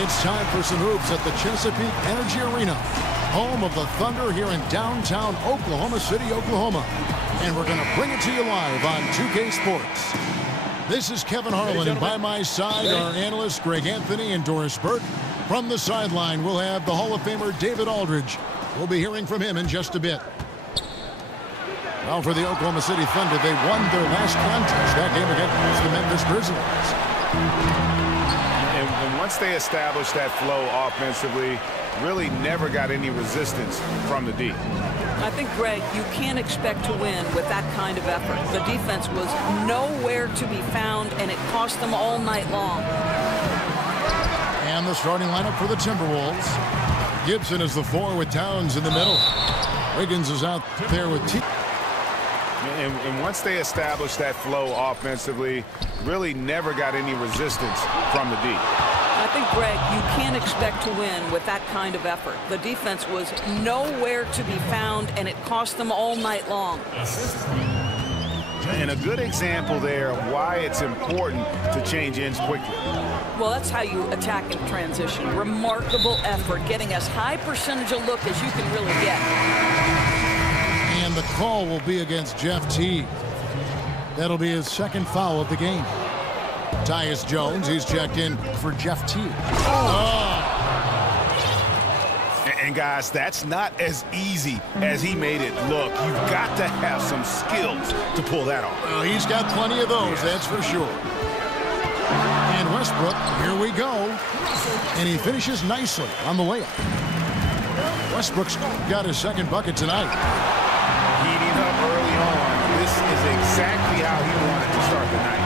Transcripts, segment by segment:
It's time for some hoops at the Chesapeake Energy Arena, home of the Thunder here in downtown Oklahoma City, Oklahoma. And we're going to bring it to you live on 2K Sports. This is Kevin Harlan, and by my side are analysts Greg Anthony and Doris Burke. From the sideline, we'll have the Hall of Famer David Aldridge. We'll be hearing from him in just a bit. Well, for the Oklahoma City Thunder, they won their last contest, that game against the Memphis Grizzlies. And once they established that flow offensively, really never got any resistance from the D. I think, Greg, you can't expect to win with that kind of effort. The defense was nowhere to be found, and it cost them all night long. And the starting lineup for the Timberwolves. Gibson is the 4 with Towns in the middle. Wiggins is out there with T. And once they established that flow offensively, really never got any resistance from the D. I think, Greg, you can't expect to win with that kind of effort. The defense was nowhere to be found, and it cost them all night long. And a good example there of why it's important to change ends quickly. Well, that's how you attack in transition. Remarkable effort, getting as high percentage a look as you can really get. And the call will be against Jeff Teague. That'll be his second foul of the game. Tyus Jones, he's checked in for Jeff Teague. And guys, that's not as easy as he made it look. You've got to have some skills to pull that off. Well, he's got plenty of those, that's for sure. And Westbrook, here we go. And he finishes nicely on the layup. Westbrook's got his second bucket tonight. Heating up early on. This is exactly how he wanted to start the night.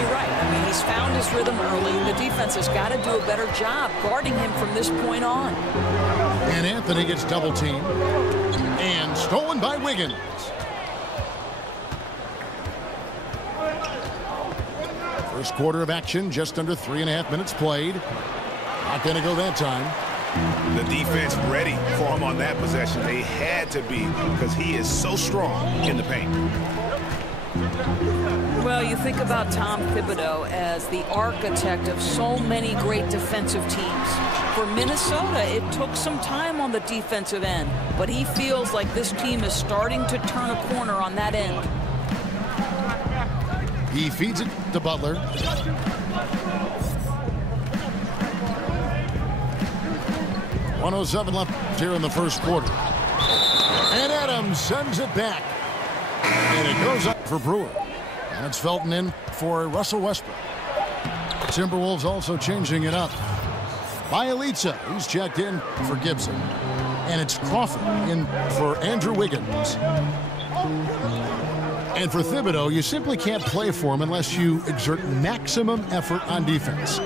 You're right. I mean, he's found his rhythm early. The defense has got to do a better job guarding him from this point on. And Anthony gets double teamed. And stolen by Wiggins. First quarter of action, just under 3.5 minutes played. Not going to go that time. The defense ready for him on that possession. They had to be, because he is so strong in the paint. Well, you think about Tom Thibodeau as the architect of so many great defensive teams. For Minnesota, it took some time on the defensive end, but he feels like this team is starting to turn a corner on that end. He feeds it to Butler. .107 left here in the first quarter. And Adams sends it back. And it goes up for Brewer. And it's Felton in for Russell Westbrook. Timberwolves also changing it up. Bielitsa, he's checked in for Gibson. And it's Crawford in for Andrew Wiggins. And for Thibodeau, you simply can't play for him unless you exert maximum effort on defense.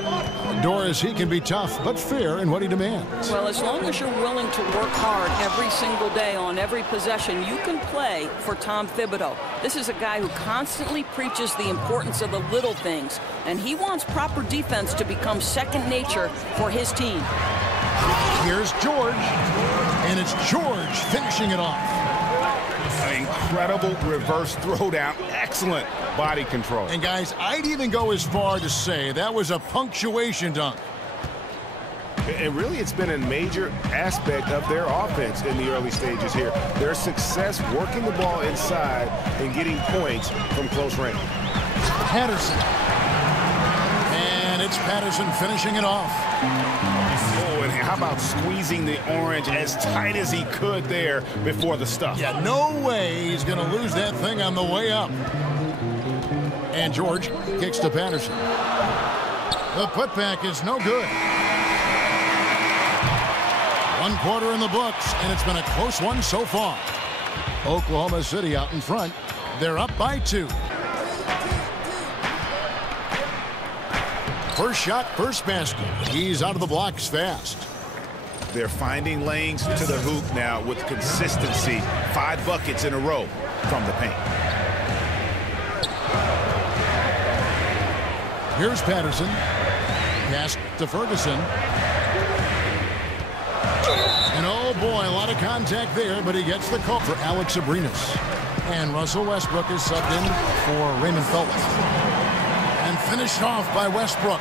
Doris, he can be tough but fair in what he demands. Well, as long as you're willing to work hard every single day on every possession, you can play for Tom Thibodeau. This is a guy who constantly preaches the importance of the little things, and he wants proper defense to become second nature for his team. Here's George, and it's George finishing it off. Incredible reverse throwdown. Excellent body control. And guys, I'd even go as far to say that was a punctuation dunk. And really, it's been a major aspect of their offense in the early stages here. Their success working the ball inside and getting points from close range. Patterson. And it's Patterson finishing it off. Oh, and how about squeezing the orange as tight as he could there before the stuff? Yeah, no way he's going to lose that thing on the way up. And George kicks to Patterson. The putback is no good. 1 quarter in the books, and it's been a close one so far. Oklahoma City out in front. They're up by 2. First shot, first basket. He's out of the blocks fast. They're finding lanes to the hoop now with consistency. 5 buckets in a row from the paint. Here's Patterson. Pass to Ferguson. And oh boy, a lot of contact there, but he gets the call for Alex Abrinas. And Russell Westbrook is subbed in for Raymond Felton. And finished off by Westbrook.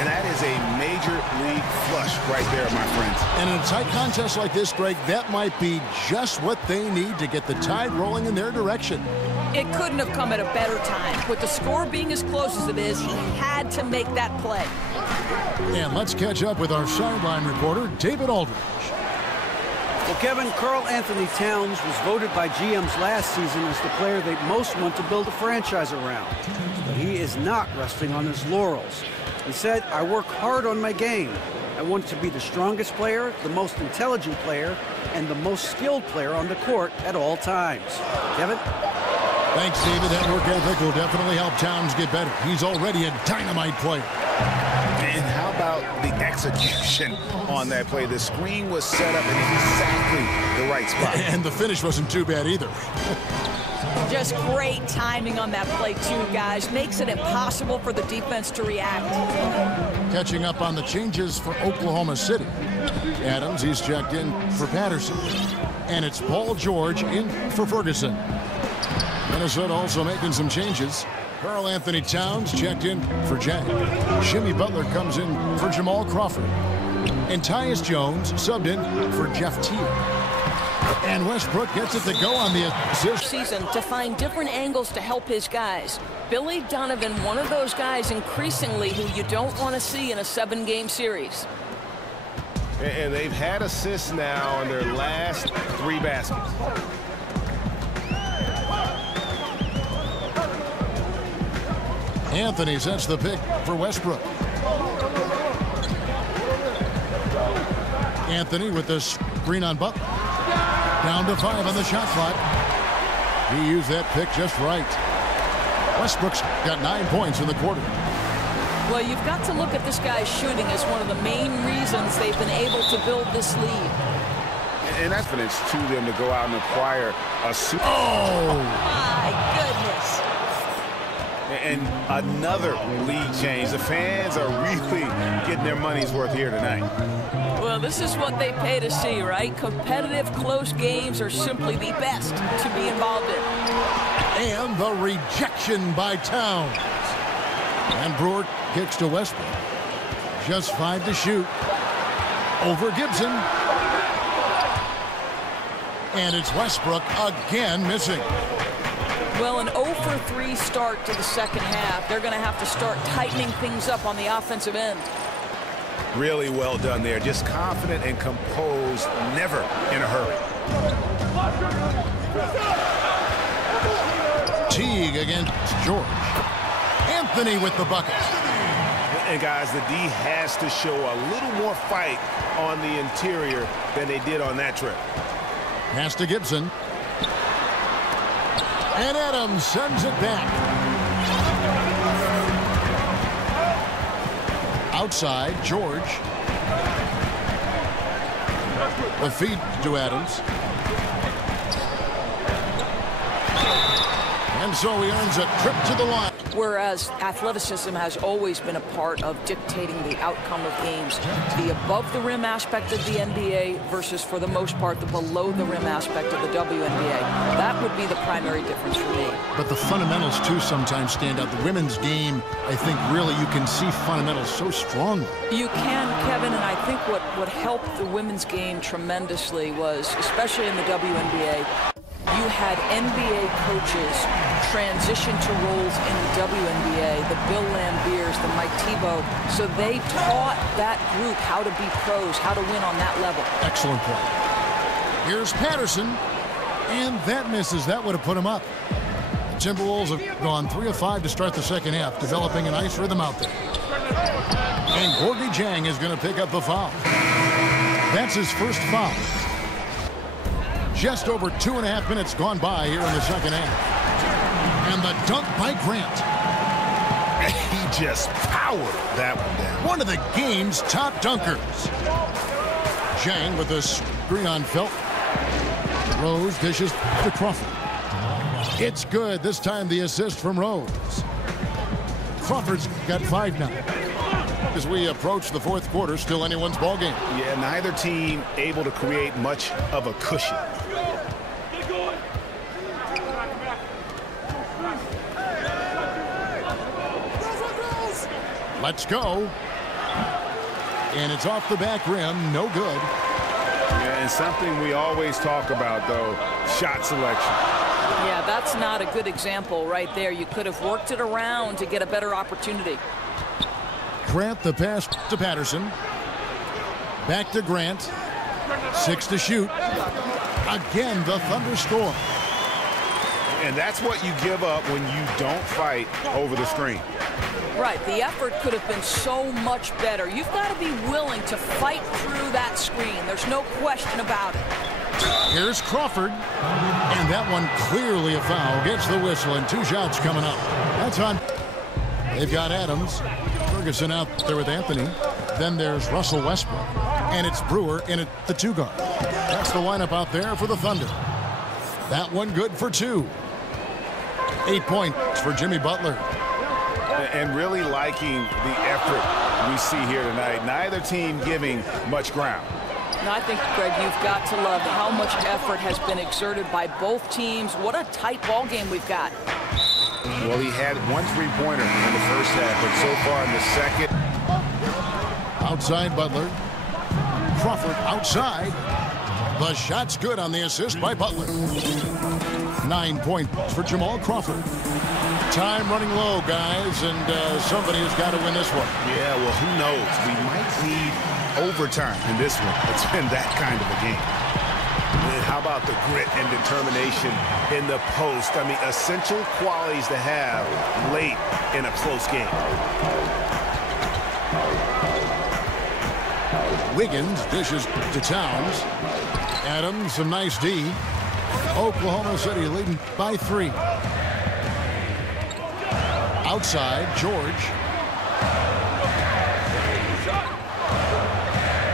And that is is a major league flush right there, my friends. And in a tight contest like this, Greg, that might be just what they need to get the tide rolling in their direction. It couldn't have come at a better time. With the score being as close as it is, he had to make that play. And let's catch up with our sideline reporter, David Aldridge. Well, Kevin, Karl Anthony Towns was voted by GMs last season as the player they most want to build a franchise around. But he is not resting on his laurels. He said, "I work hard on my game. I want to be the strongest player, the most intelligent player, and the most skilled player on the court at all times." Kevin? Thanks, David. That work ethic will definitely help Towns get better. He's already a dynamite player. And how about the execution on that play? The screen was set up in exactly the right spot. And the finish wasn't too bad either. Just great timing on that play, too, guys. Makes it impossible for the defense to react. Catching up on the changes for Oklahoma City. Adams, he's checked in for Patterson. And it's Paul George in for Ferguson. Minnesota also making some changes. Karl Anthony Towns checked in for Jack. Jimmy Butler comes in for Jamal Crawford. And Tyus Jones subbed in for Jeff Teague. And Westbrook gets it to go on the assist. Season to find different angles to help his guys. Billy Donovan, one of those guys increasingly who you don't want to see in a 7-game series. And they've had assists now on their last 3 baskets. Anthony sets the pick for Westbrook. Anthony with the screen on Butler. Down to 5 on the shot clock. He used that pick just right. Westbrook's got 9 points in the quarter. Well, you've got to look at this guy's shooting as one of the main reasons they've been able to build this lead. And that's been to them to go out and acquire a super. Oh! My goodness. And another lead change. The fans are really getting their money's worth here tonight. Well, this is what they pay to see, right? Competitive, close games are simply the best to be involved in. And the rejection by Towns. And Brewer kicks to Westbrook. Just 5 to shoot. Over Gibson. And it's Westbrook again missing. Well, an 0 for 3 start to the second half. They're going to have to start tightening things up on the offensive end. Really well done there. Just confident and composed, never in a hurry. Teague against George. Anthony with the bucket. And guys, the D has to show a little more fight on the interior than they did on that trip. Pass to Gibson. And Adams sends it back. Outside, George. The feed to Adams. And so he earns a trip to the line. Whereas athleticism has always been a part of dictating the outcome of games. The above-the-rim aspect of the NBA versus, for the most part, the below-the-rim aspect of the WNBA. That would be the primary difference for me. But the fundamentals, too, sometimes stand out. The women's game, I think, really, you can see fundamentals so strongly. You can, Kevin, and I think what helped the women's game tremendously was, especially in the WNBA, you had NBA coaches transition to roles in the WNBA, the Bill Lambiers, the Mike Thibault, so they taught that group how to be pros, how to win on that level. Excellent play. Here's Patterson, and that misses. That would have put him up. The Timberwolves have gone 3 of 5 to start the second half, developing a nice rhythm out there. And Gorgui Dieng is going to pick up the foul. That's his first foul. Just over 2.5 minutes gone by here in the second half. And the dunk by Grant. He just powered that one down. One of the game's top dunkers. Dieng with a screen on Felt. Rose dishes to Crawford. It's good. This time the assist from Rose. Crawford's got 5 now. As we approach the fourth quarter, still anyone's ball game. Yeah, neither team able to create much of a cushion. Let's go. And it's off the back rim. No good. Yeah, and something we always talk about, though, shot selection. Yeah, that's not a good example right there. You could have worked it around to get a better opportunity. Grant the pass to Patterson. Back to Grant. 6 to shoot. Again, the Thunder score. And that's what you give up when you don't fight over the screen. Right, the effort could have been so much better. You've got to be willing to fight through that screen. There's no question about it. Here's Crawford. And that one clearly a foul. Gets the whistle and 2 shots coming up. That's on. They've got Adams. Ferguson out there with Anthony. Then there's Russell Westbrook. And it's Brewer in at the 2 guard. That's the lineup out there for the Thunder. That one good for 2. 8 points for Jimmy Butler. And really liking the effort we see here tonight. Neither team giving much ground. No, I think, Greg, you've got to love how much effort has been exerted by both teams. What a tight ball game we've got. Well, he had 1 3-pointer in the first half, but so far in the second. Outside Butler. Crawford outside. The shot's good on the assist by Butler. 9 points for Jamal Crawford. Time running low, guys, and somebody has got to win this one. Yeah, well, who knows? We might need overtime in this one. It's been that kind of a game. And how about the grit and determination in the post? I mean, essential qualities to have late in a close game. Wiggins dishes to Towns. Adams, some nice D. Oklahoma City leading by 3. Outside, George.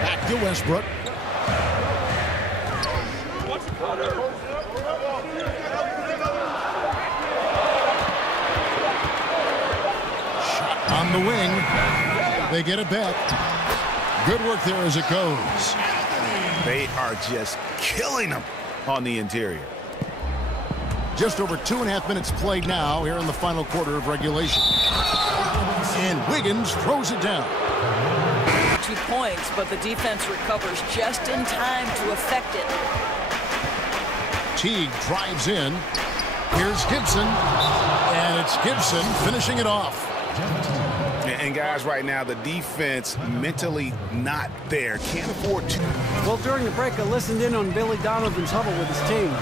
Back to Westbrook. Shot on the wing. They get it back. Good work there as it goes. They are just killing them on the interior. Just over 2.5 minutes played now here in the final quarter of regulation. And Wiggins throws it down. 2 points, but the defense recovers just in time to affect it. Teague drives in. Here's Gibson. And it's Gibson finishing it off. And guys, right now, the defense mentally not there. Can't afford to. Well, during the break, I listened in on Billy Donovan's huddle with his team.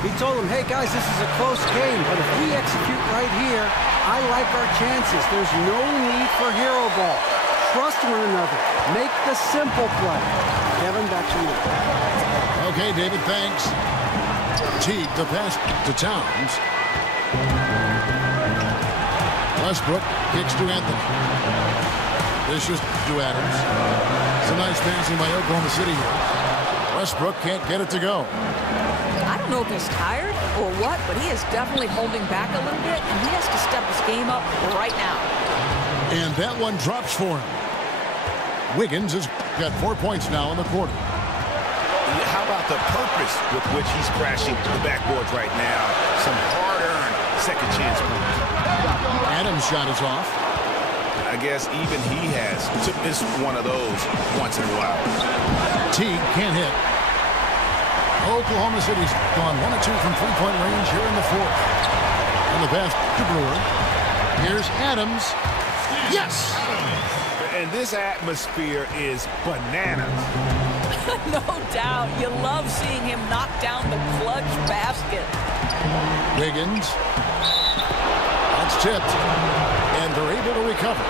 He told them, hey, guys, this is a close game, but if we execute right here, I like our chances. There's no need for hero ball. Trust one another. Make the simple play. Kevin, back to you. Okay, David, thanks. Teague, the pass to Towns. Westbrook kicks to Anthony. This is to Adams. Some nice passing by Oklahoma City here. Westbrook can't get it to go. I don't know if he's tired or what, but he is definitely holding back a little bit, and he has to step his game up right now. And that one drops for him. Wiggins has got 4 points now in the quarter. How about the purpose with which he's crashing the backboards right now? Some hard-earned second chance points. Adams' shot is off. I guess even he has to miss one of those once in a while. Teague can't hit. Oklahoma City's gone 1 of 2 from 3-point range here in the 4th. And the pass to Brewer. Here's Adams. Yes! And this atmosphere is bananas. No doubt. You love seeing him knock down the clutch basket. Wiggins. That's tipped. And they're able to recover.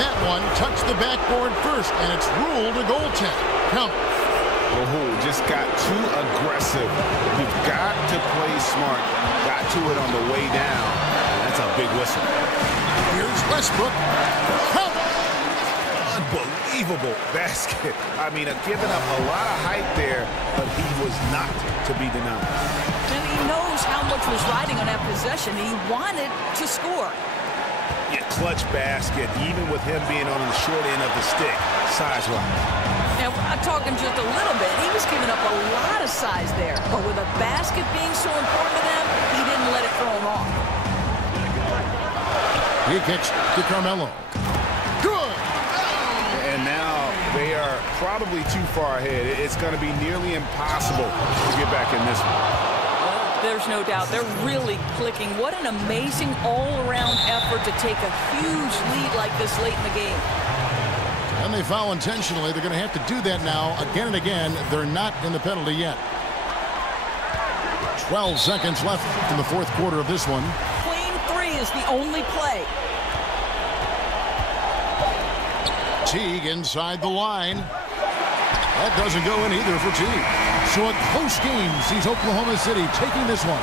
That one touched the backboard first, and it's ruled a goaltend. Count. Oh, just got too aggressive. You've got to play smart. Got to it on the way down. That's a big whistle. Here's Westbrook. Count. Unbelievable basket. I mean, giving up a lot of height there, but he was not to be denied. And he knows how much was riding on that possession. He wanted to score. Yeah, clutch basket, even with him being on the short end of the stick, size-wise. And we're not talking just a little bit. He was giving up a lot of size there. But with a basket being so important to them, he didn't let it throw him off. He kicks to Carmelo. Good! probably too far ahead. It's going to be nearly impossible to get back in this one. Well, there's no doubt. They're really clicking. What an amazing all-around effort to take a huge lead like this late in the game. And they foul intentionally. They're going to have to do that now again and again. They're not in the penalty yet. 12 seconds left in the fourth quarter of this one. Clean three is the only play. Teague inside the line. That doesn't go in either for Teague. So a close game sees Oklahoma City taking this one.